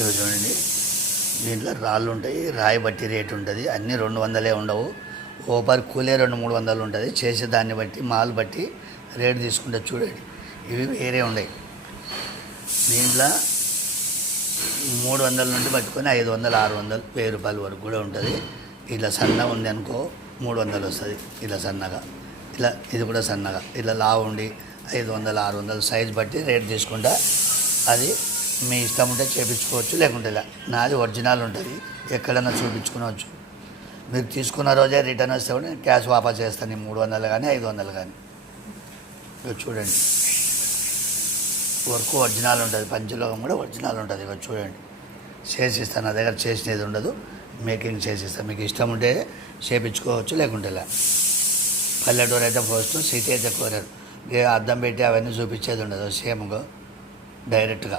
ఇవి చూడండి, దీంట్లో రాళ్ళు ఉంటాయి, రాయి బట్టి రేటు ఉంటుంది. అన్నీ 200 ఉండవు. ఓపర్ కూలే 200-300 ఉంటుంది. చేసే దాన్ని బట్టి మాల్ బట్టి రేటు తీసుకుంటే చూడండి. ఇవి వేరే ఉన్నాయి. దీంట్లో 300 నుండి పట్టుకొని 500, 600, 1000 రూపాయల వరకు కూడా ఉంటుంది. ఇట్లా సన్నగా ఉంది అనుకో 300 వస్తుంది. ఇలా సన్నగా, ఇలా ఇది కూడా సన్నగా, ఇలా లావు ఉండి 500, 600 సైజు బట్టి రేట్ తీసుకుంటా. అది మీ ఇష్టం ఉంటే చేయించుకోవచ్చు, లేకుంటే ఇలా. నాది ఒరిజినల్ ఉంటుంది, ఎక్కడన్నా చూపించుకోవచ్చు. మీరు తీసుకున్న రోజే రిటర్న్ వస్తే కూడా నేను క్యాష్ వాపస్ చేస్తాను. 300 కానీ 500 కానీ. ఇక చూడండి, వర్క్ ఒరిజినల్ ఉంటుంది, పంచలోకం కూడా ఒరిజినల్ ఉంటుంది. ఇక చూడండి, చేసిస్తాను. నా దగ్గర చేసినది ఉండదు, మేకింగ్ చేసిస్తాను. మీకు ఇష్టం ఉంటే చేయించుకోవచ్చు, లేకుంటే ఇలా. పల్లెటూరు అయితే ఫస్ట్, సిటీ అయితే కోరారు. అద్దం పెట్టి అవన్నీ చూపించేది ఉండదు, సేమ్గా డైరెక్ట్గా.